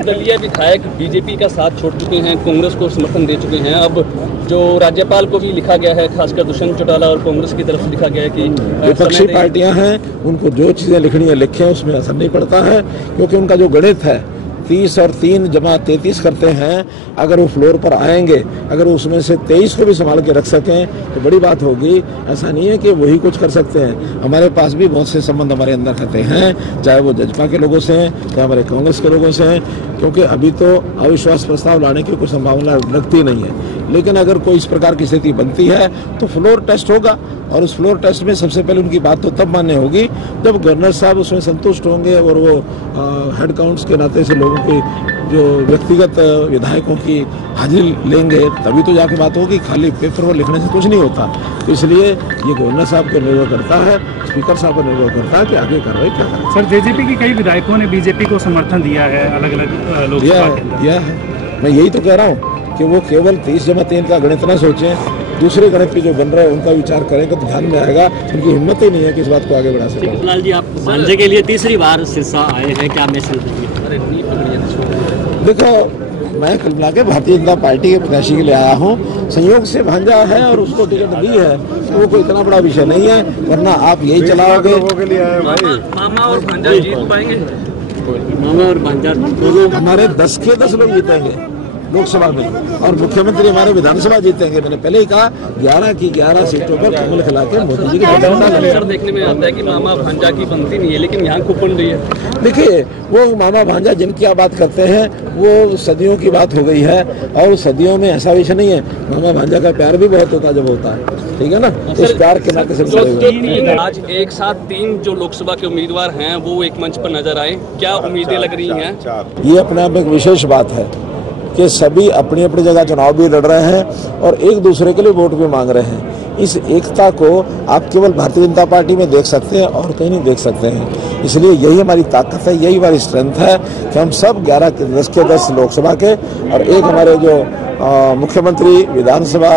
निर्दलीय विधायक बीजेपी का साथ छोड़ चुके हैं, कांग्रेस को समर्थन दे चुके हैं। अब जो राज्यपाल को भी लिखा गया है, खासकर दुष्यंत चौटाला और कांग्रेस की तरफ से लिखा गया है कि विपक्षी पार्टियां हैं, उनको जो चीजें लिखनी है लिखें, उसमें असर नहीं पड़ता है, क्योंकि उनका जो गणित है 30 और 3 जमा 33 करते हैं। अगर वो फ्लोर पर आएंगे, अगर उसमें से 23 को भी संभाल के रख सकें तो बड़ी बात होगी। ऐसा नहीं है कि वही कुछ कर सकते हैं, हमारे पास भी बहुत से संबंध हमारे अंदर रहते हैं, चाहे वो जजपा के लोगों से हैं, चाहे हमारे कांग्रेस के लोगों से हैं, क्योंकि अभी तो अविश्वास प्रस्ताव लाने की कोई संभावना लगती नहीं है। लेकिन अगर कोई इस प्रकार की स्थिति बनती है तो फ्लोर टेस्ट होगा, और उस फ्लोर टेस्ट में सबसे पहले उनकी बात तो तब मान्य होगी जब गवर्नर साहब उसमें संतुष्ट होंगे और वो हेड काउंट्स के नाते से लोगों की जो व्यक्तिगत विधायकों की हाजिरी लेंगे, तभी तो जाके बात होगी। खाली पेपर पर लिखने से कुछ नहीं होता। तो इसलिए ये गवर्नर साहब पर निर्भर करता है, स्पीकर साहब पर निर्भर करता है कि आगे कार्रवाई क्या करें। सर, जेजेपी के कई विधायकों ने बीजेपी को समर्थन दिया है, अलग अलग लोग यह है, मैं यही तो कह रहा हूँ कि वो केवल 30 जमा 3 का गणित न सोचें, दूसरे गणित के जो बन रहे हैं उनका विचार करेंगे तो ध्यान में आएगा। उनकी हिम्मत ही नहीं है कि इस बात को आगे बढ़ा सकें। लाल जी, आप भांजे के लिए तीसरी बार सिरसा आए हैं, क्या मैसेज देंगे? देखो, मैं कुल मिला के भारतीय जनता पार्टी के प्रत्याशी के लिए आया हूँ। संयोग से भांजा है और उसको टिकट दी है, तो वो कोई इतना बड़ा विषय नहीं है, वरना आप यही चलाओगे। मामा और भांजा जीत पाएंगे? मामा और भांजा हमारे 10 के 10 लोग जीतेंगे लोकसभा में, और मुख्यमंत्री हमारे विधानसभा जीतेंगे। मैंने पहले ही कहा 11 की 11 सीटों पर कमल खिला के मोदी जी की अक्सर देखने में आता है कि मामा भांजा की बनती नहीं है, लेकिन यहाँ खूब बन रही है। देखिए, वो मामा भांजा जिनकी आप बात करते हैं वो सदियों की बात हो गई है, और सदियों में ऐसा विषय नहीं है। मामा भांजा का प्यार भी बहुत होता है जब होता है, ठीक है ना। तो इस प्यार के नाते से आज एक साथ 3 जो लोकसभा के उम्मीदवार हैं वो एक मंच पर नजर आए, क्या उम्मीदें लग रही हैं? ये अपने आप में एक विशेष बात है कि सभी अपनी अपनी जगह चुनाव भी लड़ रहे हैं और एक दूसरे के लिए वोट भी मांग रहे हैं। इस एकता को आप केवल भारतीय जनता पार्टी में देख सकते हैं और कहीं नहीं देख सकते हैं। इसलिए यही हमारी ताकत है, यही हमारी स्ट्रेंथ है कि हम सब 11 के 10 के 10 लोकसभा के और एक हमारे जो मुख्यमंत्री विधानसभा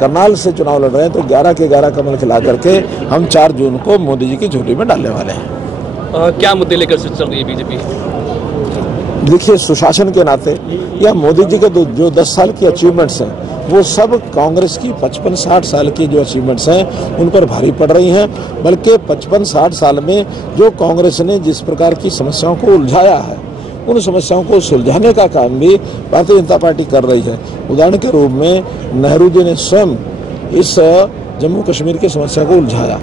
करनाल से चुनाव लड़ रहे हैं, तो 11 के 11 कमल खिला करके हम 4 जून को मोदी जी की झोली में डालने वाले हैं। क्या मुद्दे लेकर चल रही है बीजेपी? देखिए, सुशासन के नाते या मोदी जी के जो 10 साल की अचीवमेंट्स हैं वो सब कांग्रेस की 55-60 साल की जो अचीवमेंट्स हैं उन पर भारी पड़ रही हैं। बल्कि 55-60 साल में जो कांग्रेस ने जिस प्रकार की समस्याओं को उलझाया है, उन समस्याओं को सुलझाने का काम भी भारतीय जनता पार्टी कर रही है। उदाहरण के रूप में नेहरू जी ने स्वयं इस जम्मू कश्मीर की समस्या को उलझाया।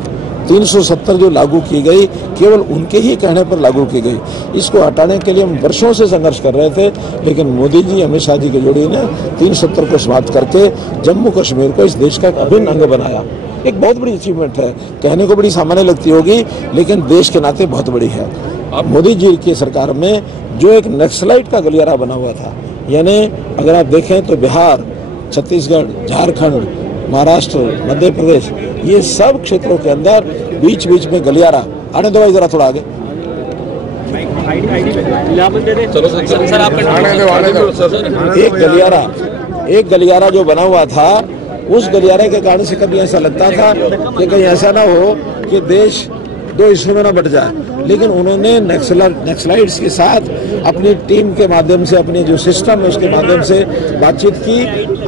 370 जो लागू की गई केवल उनके ही कहने पर लागू की गई। इसको हटाने के लिए हम वर्षों से संघर्ष कर रहे थे, लेकिन मोदी जी, अमित शाह जी की जोड़ी ने 370 को समाप्त करके जम्मू कश्मीर को इस देश का एक अभिन्न अंग बनाया। एक बहुत बड़ी अचीवमेंट है, कहने को बड़ी सामान्य लगती होगी लेकिन देश के नाते बहुत बड़ी है। अब मोदी जी की सरकार में जो एक नक्सलाइट का गलियारा बना हुआ था, यानी अगर आप देखें तो बिहार, छत्तीसगढ़, झारखंड, महाराष्ट्र, मध्य प्रदेश, ये सब क्षेत्रों के अंदर बीच बीच में गलियारा। आने दो भाई जरा थोड़ा आगे। एक गलियारा जो बना हुआ था, उस गलियारे के कारण से कभी ऐसा लगता था कि कहीं ऐसा ना हो कि देश 2 हिस्सों में ना बट जाए। लेकिन उन्होंने नक्सलाइट्स के साथ अपनी टीम के माध्यम से, अपने जो सिस्टम है उसके माध्यम से बातचीत की।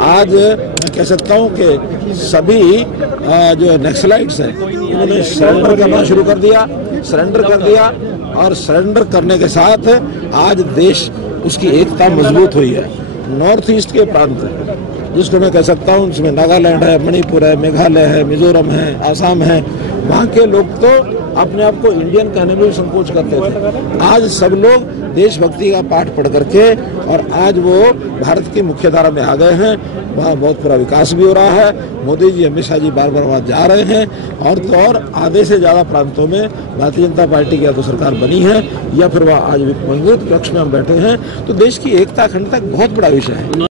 आज मैं कह सकता हूं कि सभी जो नक्सलाइट्स हैं उन्होंने सरेंडर करना शुरू कर दिया, और सरेंडर करने के साथ आज देश, उसकी एकता मजबूत हुई है। नॉर्थ ईस्ट के प्रांत जिसको मैं कह सकता हूँ, जिसमें नागालैंड है, मणिपुर है, मेघालय है, मिजोरम है, आसाम है, वहाँ के लोग तो अपने आप को इंडियन कहने में संकोच करते थे। आज सब लोग देशभक्ति का पाठ पढ़ करके और आज वो भारत की मुख्य धारा में आ गए हैं। वहाँ बहुत पूरा विकास भी हो रहा है। मोदी जी, अमित शाह जी बार बार वहाँ जा रहे हैं, और तो और आधे से ज़्यादा प्रांतों में भारतीय जनता पार्टी की या तो सरकार बनी है या फिर वह आज मजबूत पक्ष में हम बैठे हैं। तो देश की एकता अखंडता बहुत बड़ा विषय है।